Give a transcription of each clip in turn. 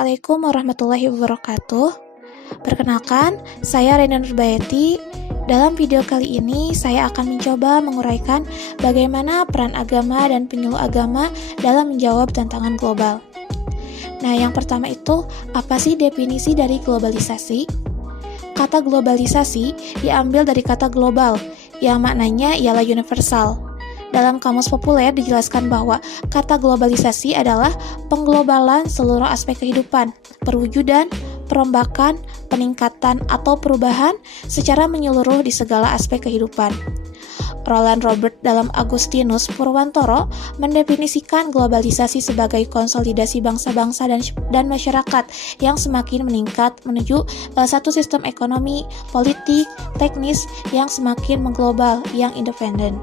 Assalamualaikum warahmatullahi wabarakatuh. Perkenalkan, saya Rena Nurbayati. Dalam video kali ini, saya akan mencoba menguraikan bagaimana peran agama dan penyuluh agama dalam menjawab tantangan global. Nah, yang pertama itu, apa sih definisi dari globalisasi? Kata globalisasi diambil dari kata global, yang maknanya ialah universal. Dalam kamus populer dijelaskan bahwa kata globalisasi adalah pengglobalan seluruh aspek kehidupan, perwujudan, perombakan, peningkatan, atau perubahan secara menyeluruh di segala aspek kehidupan. Roland Robert dalam Agustinus Purwantoro mendefinisikan globalisasi sebagai konsolidasi bangsa-bangsa dan masyarakat yang semakin meningkat menuju satu sistem ekonomi, politik, teknis yang semakin mengglobal, yang independen.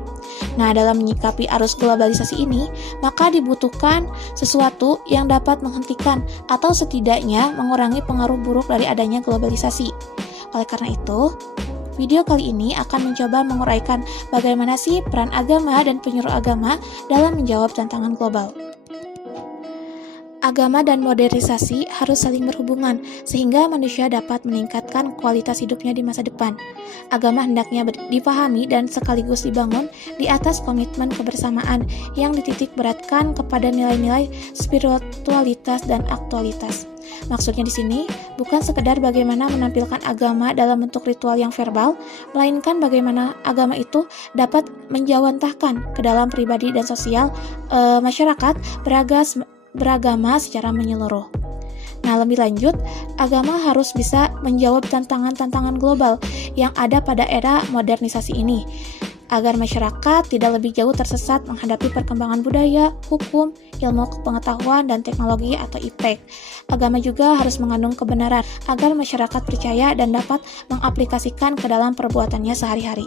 Nah, dalam menyikapi arus globalisasi ini, maka dibutuhkan sesuatu yang dapat menghentikan atau setidaknya mengurangi pengaruh buruk dari adanya globalisasi. Oleh karena itu, video kali ini akan mencoba menguraikan bagaimana sih peran agama dan penyuluh agama dalam menjawab tantangan global. Agama dan modernisasi harus saling berhubungan, sehingga manusia dapat meningkatkan kualitas hidupnya di masa depan. Agama hendaknya dipahami dan sekaligus dibangun di atas komitmen kebersamaan yang dititik beratkan kepada nilai-nilai spiritualitas dan aktualitas. Maksudnya di sini bukan sekedar bagaimana menampilkan agama dalam bentuk ritual yang verbal, melainkan bagaimana agama itu dapat menjawantahkan ke dalam pribadi dan sosial masyarakat beragama secara menyeluruh. Nah, lebih lanjut, agama harus bisa menjawab tantangan-tantangan global yang ada pada era modernisasi ini, agar masyarakat tidak lebih jauh tersesat menghadapi perkembangan budaya, hukum, ilmu pengetahuan, dan teknologi atau iptek. Agama juga harus mengandung kebenaran agar masyarakat percaya dan dapat mengaplikasikan ke dalam perbuatannya sehari-hari.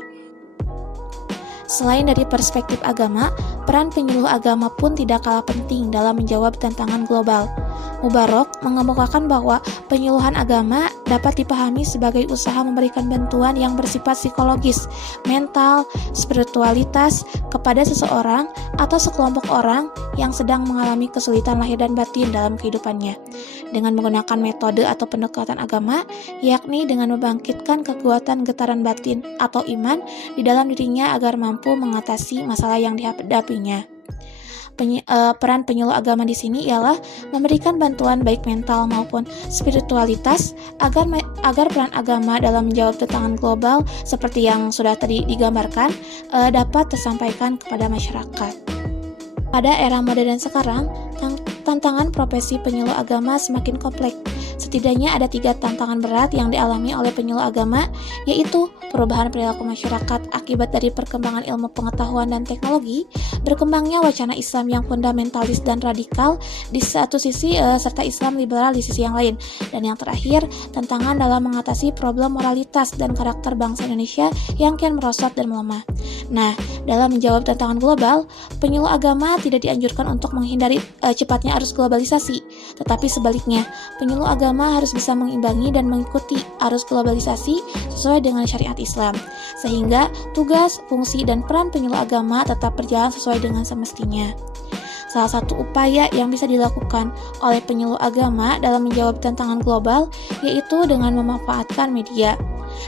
Selain dari perspektif agama, peran penyuluh agama pun tidak kalah penting dalam menjawab tantangan global. Mubarak mengemukakan bahwa penyuluhan agama dapat dipahami sebagai usaha memberikan bantuan yang bersifat psikologis, mental, spiritualitas kepada seseorang atau sekelompok orang yang sedang mengalami kesulitan lahir dan batin dalam kehidupannya. Dengan menggunakan metode atau pendekatan agama, yakni dengan membangkitkan kekuatan getaran batin atau iman di dalam dirinya agar mampu mengatasi masalah yang dihadapinya. Peran penyuluh agama di sini ialah memberikan bantuan baik mental maupun spiritualitas agar peran agama dalam menjawab tantangan global seperti yang sudah tadi digambarkan dapat tersampaikan kepada masyarakat. Pada era modern sekarang, tantangan profesi penyuluh agama semakin kompleks. Setidaknya ada 3 tantangan berat yang dialami oleh penyuluh agama, yaitu perubahan perilaku masyarakat akibat dari perkembangan ilmu pengetahuan dan teknologi, berkembangnya wacana Islam yang fundamentalis dan radikal di satu sisi, serta Islam liberal di sisi yang lain, dan yang terakhir, tantangan dalam mengatasi problem moralitas dan karakter bangsa Indonesia yang kian merosot dan melemah. Nah, dalam menjawab tantangan global, penyuluh agama tidak dianjurkan untuk menghindari cepatnya arus globalisasi, tetapi sebaliknya, penyuluh agama harus bisa mengimbangi dan mengikuti arus globalisasi sesuai dengan syariat Islam, sehingga tugas, fungsi, dan peran penyuluh agama tetap berjalan sesuai dengan semestinya. Salah satu upaya yang bisa dilakukan oleh penyuluh agama dalam menjawab tantangan global yaitu dengan memanfaatkan media.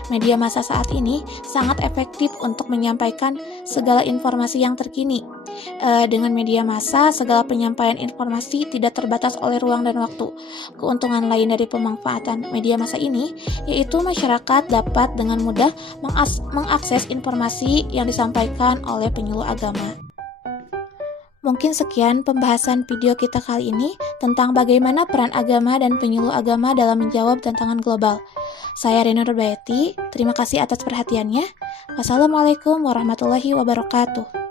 Media massa saat ini sangat efektif untuk menyampaikan segala informasi yang terkini. Dengan media massa, segala penyampaian informasi tidak terbatas oleh ruang dan waktu. Keuntungan lain dari pemanfaatan media massa ini yaitu masyarakat dapat dengan mudah mengakses informasi yang disampaikan oleh penyuluh agama. Mungkin sekian pembahasan video kita kali ini tentang bagaimana peran agama dan penyuluh agama dalam menjawab tantangan global. Saya Rena Nurbayati, terima kasih atas perhatiannya. Wassalamualaikum warahmatullahi wabarakatuh.